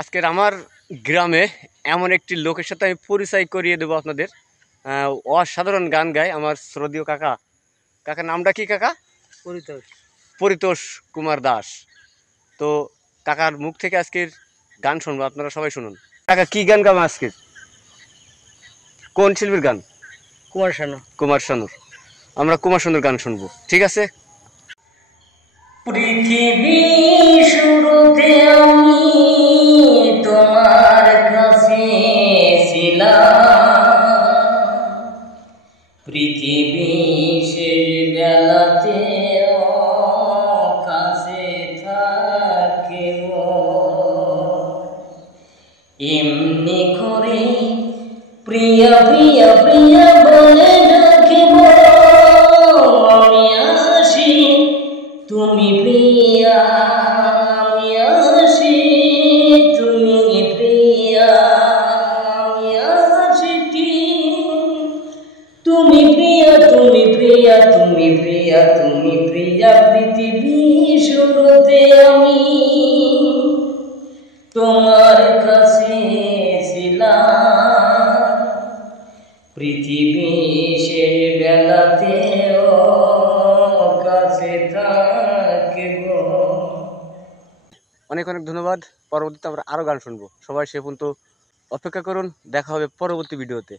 আজকের আমার গ্রামে এমন একটি লোকের সাথে আমি পরিচয় করিয়ে দেবো আপনাদের। অসাধারণ গান গায় আমার শ্রদ্ধেয় কাকা। কাকার নামটা কি কাকা? পরিতোষ। পরিতোষ কুমার দাস। তো কাকার মুখ থেকে আজকের গান শুনবো, আপনারা সবাই শুনুন। কাকা কি গান গাবে আজকের? কোন শিল্পীর গান? কুমার শানু। কুমার শানুর। আমরা কুমার শানুর গান শুনবো, ঠিক আছে? পৃথিবী শুরুতে আমি তোমার কাছে ছিলাম, পৃথিবী শেষ বেলাতে কাছে থাকিব, এমনি করে প্রিয়া প্রিয়া প্রিয়া বলে ডাকিব। আমি আসি তুমি প্রিয়া, আমি আসি তুমি প্রিয়া, আমি আসি তুমি প্রিয়া, তুমি প্রিয়া, তুমি প্রিয়া, তুমি প্রিয়া। পৃথিবী শুরুতে আমি তোমার কাছে ছিলাম, পৃথিবী শেষ বেলাতেও কাছে থাকিব। অনেক অনেক ধন্যবাদ। পরবর্তীতে আমরা আরও গান শুনবো। সবাই সে পর্যন্ত অপেক্ষা করুন। দেখা হবে পরবর্তী ভিডিওতে।